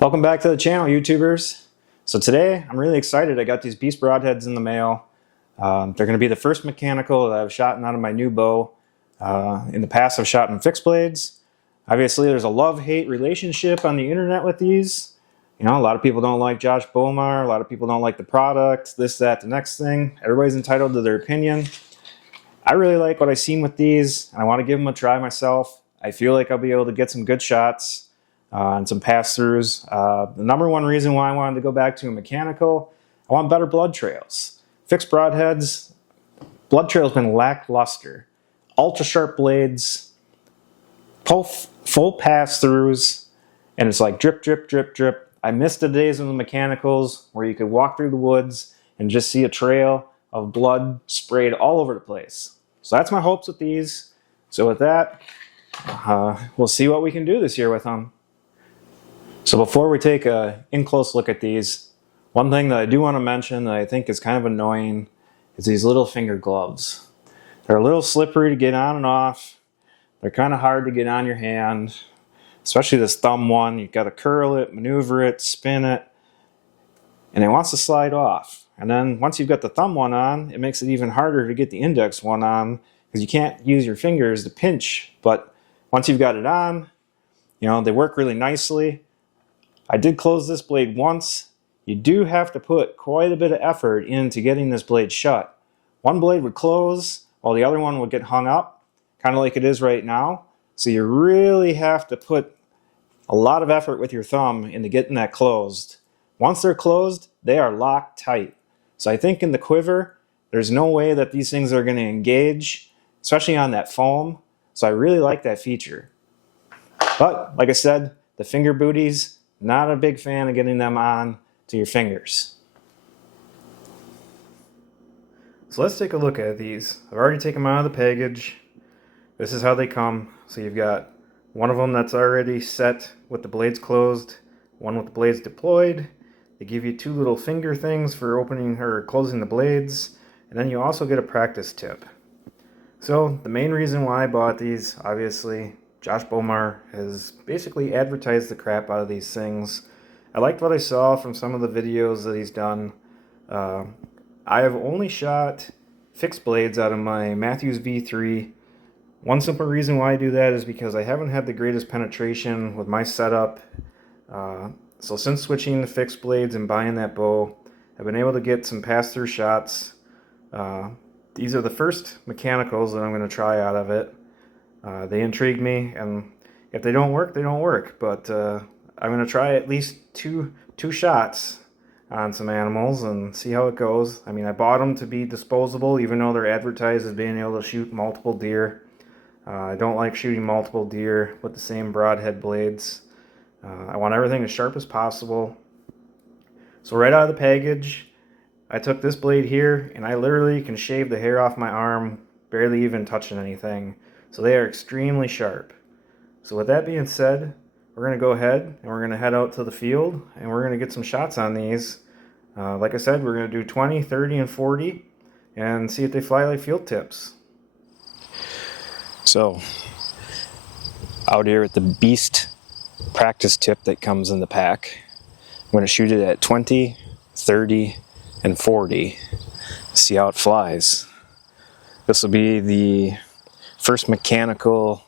Welcome back to the channel, YouTubers. So today, I'm really excited. I got these Beast Broadheads in the mail. They're going to be the first mechanical that I've shot out of my new bow. In the past, I've shot in fixed blades. Obviously, there's a love-hate relationship on the internet with these. You know, a lot of people don't like Josh Bomar. A lot of people don't like the product, this, that, the next thing. Everybody's entitled to their opinion. I really like what I've seen with these, and I want to give them a try myself. I feel like I'll be able to get some good shots and some pass-throughs. The number one reason why I wanted to go back to a mechanical, I want better blood trails. Fixed broadheads, blood trail's been lackluster. Ultra sharp blades, full pass-throughs, and it's like drip, drip, drip, drip. I miss the days of the mechanicals where you could walk through the woods and just see a trail of blood sprayed all over the place. So that's my hopes with these. So with that, we'll see what we can do this year with them. So before we take an in-close look at these, one thing that I do want to mention that I think is kind of annoying is these little finger gloves. They're a little slippery to get on and off. They're kind of hard to get on your hand, especially this thumb one. You've got to curl it, maneuver it, spin it, and it wants to slide off. And then once you've got the thumb one on, it makes it even harder to get the index one on because you can't use your fingers to pinch. But once you've got it on, you know, they work really nicely. I did close this blade once. You do have to put quite a bit of effort into getting this blade shut. One blade would close while the other one would get hung up, kind of like it is right now. So you really have to put a lot of effort with your thumb into getting that closed. Once they're closed, they are locked tight. So I think in the quiver, there's no way that these things are going to engage, especially on that foam. So I really like that feature. But like I said, the finger booties, not a big fan of getting them on to your fingers. So let's take a look at these. I've already taken them out of the package. This is how they come. So you've got one of them that's already set with the blades closed, one with the blades deployed. They give you two little finger things for opening or closing the blades, and then you also get a practice tip. So the main reason why I bought these, obviously, Josh Bomar has basically advertised the crap out of these things. I liked what I saw from some of the videos that he's done. I have only shot fixed blades out of my Matthews V3. One simple reason why I do that is because I haven't had the greatest penetration with my setup. So since switching to fixed blades and buying that bow, I've been able to get some pass-through shots. These are the first mechanicals that I'm going to try out of it. They intrigue me, and if they don't work, they don't work. But I'm going to try at least two shots on some animals and see how it goes. I mean, I bought them to be disposable, even though they're advertised as being able to shoot multiple deer. I don't like shooting multiple deer with the same broadhead blades. I want everything as sharp as possible. So right out of the package, I took this blade here, and I literally can shave the hair off my arm, barely even touching anything. So they are extremely sharp. So with that being said, we're going to go ahead and we're going to head out to the field, and we're going to get some shots on these. Like I said, we're going to do 20, 30, and 40, and see if they fly like field tips. So, out here at the Beast practice tip that comes in the pack, I'm going to shoot it at 20, 30, and 40. See how it flies. This will be the first mechanical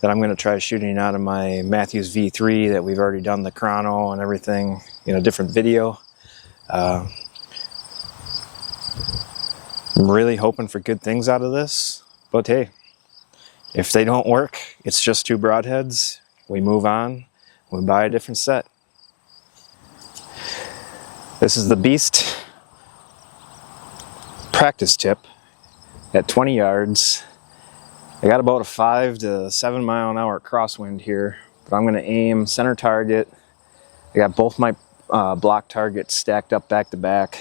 that I'm going to try shooting out of my Matthews V3 that we've already done the chrono and everything in a different video. I'm really hoping for good things out of this, but hey, if they don't work, it's just two broadheads. We move on, we buy a different set. This is the Beast practice tip at 20 yards. I got about a 5 to 7 mile an hour crosswind here, but I'm going to aim center target. I got both my block targets stacked up back to back.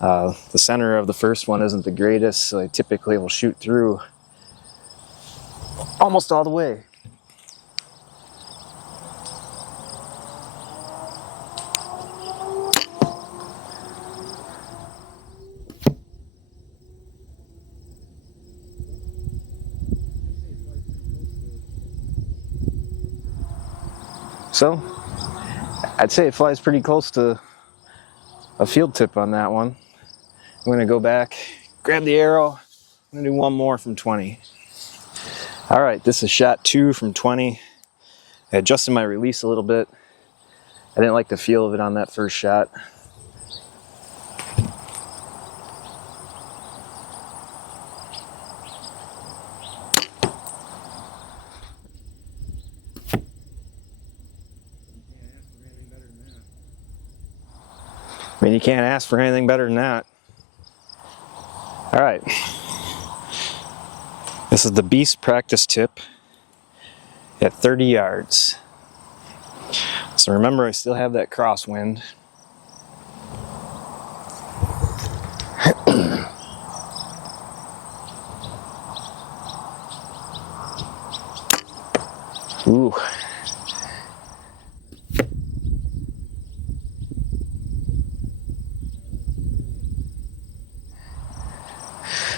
The center of the first one isn't the greatest, so I typically will shoot through almost all the way. So I'd say it flies pretty close to a field tip on that one. I'm going to go back, grab the arrow. I'm going to do one more from 20. All right, this is shot 2 from 20. I adjusted my release a little bit. I didn't like the feel of it on that first shot. I mean, you can't ask for anything better than that. All right. This is the Beast practice tip at 30 yards. So remember, I still have that crosswind. Ooh.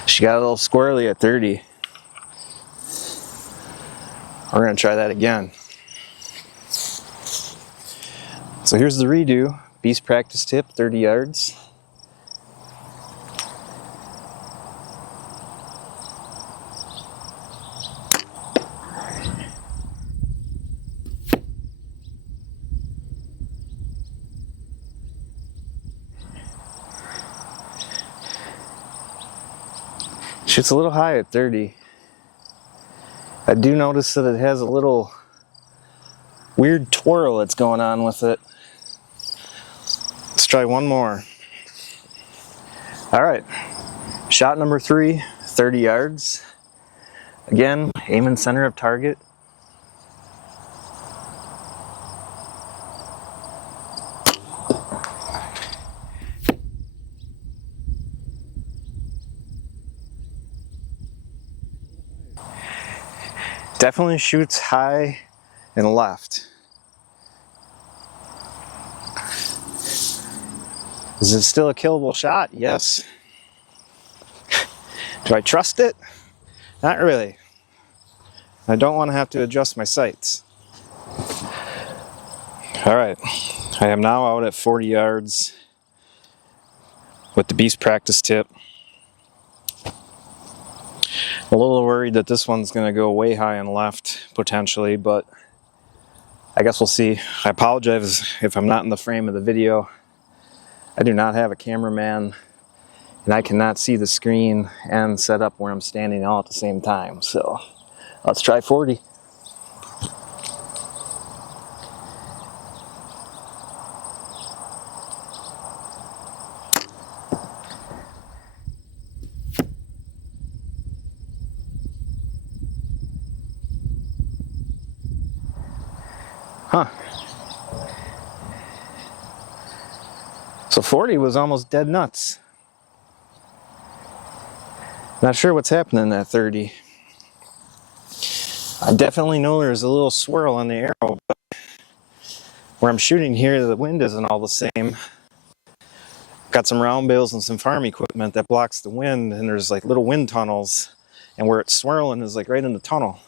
She got a little squirrely at 30. We're gonna try that again. So here's the redo. Beast practice tip, 30 yards. Shoots a little high at 30. I do notice that it has a little weird twirl that's going on with it. Let's try one more. All right, shot number 3, 30 yards. Again, aim in center of target. Definitely shoots high and left. Is it still a killable shot? Yes. Do I trust it? Not really. I don't want to have to adjust my sights. All right, I am now out at 40 yards with the Beast practice tip. A little worried that this one's going to go way high and left potentially, but I guess we'll see. I apologize if I'm not in the frame of the video. I do not have a cameraman, and I cannot see the screen and set up where I'm standing all at the same time. So let's try 40. Huh. So 40 was almost dead nuts. Not sure what's happening at 30. I definitely know there's a little swirl on the arrow, but where I'm shooting here, the wind isn't all the same. Got some round bales and some farm equipment that blocks the wind, and there's like little wind tunnels, and where it's swirling is like right in the tunnel.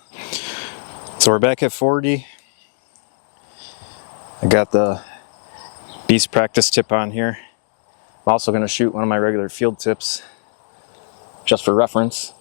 So we're back at 40. I got the Beast practice tip on here. I'm also going to shoot one of my regular field tips just for reference.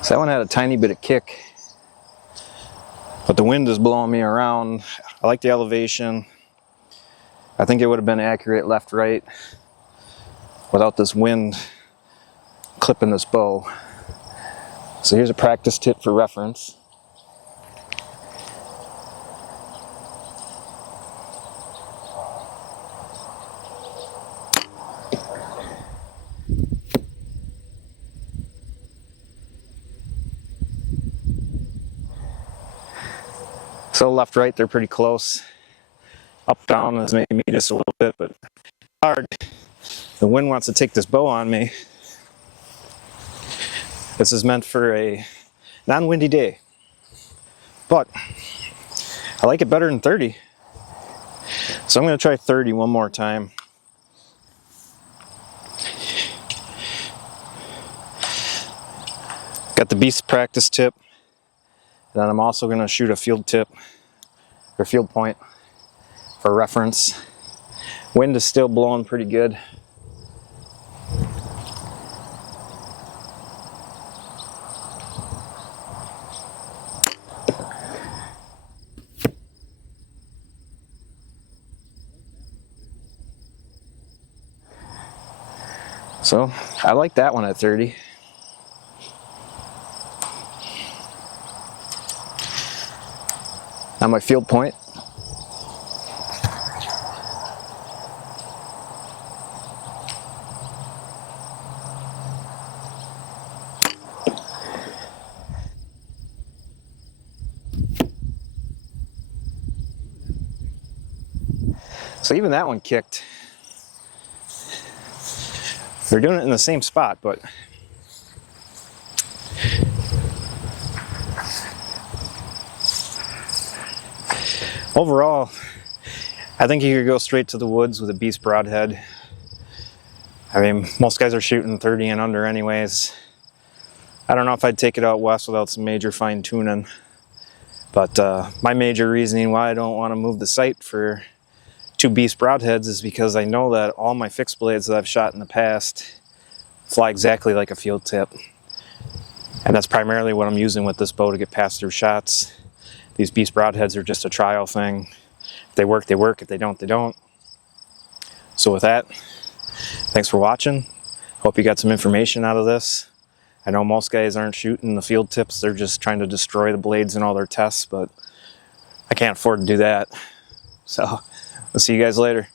So that one had a tiny bit of kick, but the wind is blowing me around. I like the elevation. I think it would have been accurate left-right without this wind clipping this bow. So here's a practice tip for reference. So left, right, they're pretty close. Up, down is maybe just a little bit, but hard. The wind wants to take this bow on me. This is meant for a non-windy day. But I like it better than 30. So I'm going to try 30 one more time. Got the beast practice tip. Then I'm also going to shoot a field tip or field point for reference. Wind is still blowing pretty good. So I like that one at 30. Now my field point. So even that one kicked. They're doing it in the same spot, but overall, I think you could go straight to the woods with a beast broadhead. I mean, most guys are shooting 30 and under anyways. I don't know if I'd take it out west without some major fine tuning, but my major reasoning why I don't want to move the sight for 2 beast broadheads is because I know that all my fixed blades that I've shot in the past fly exactly like a field tip. And that's primarily what I'm using with this bow to get past through shots. These beast broadheads are just a trial thing. If they work, they work. If they don't, they don't. So with that, thanks for watching. Hope you got some information out of this. I know most guys aren't shooting the field tips. They're just trying to destroy the blades in all their tests, but I can't afford to do that. So I'll see you guys later.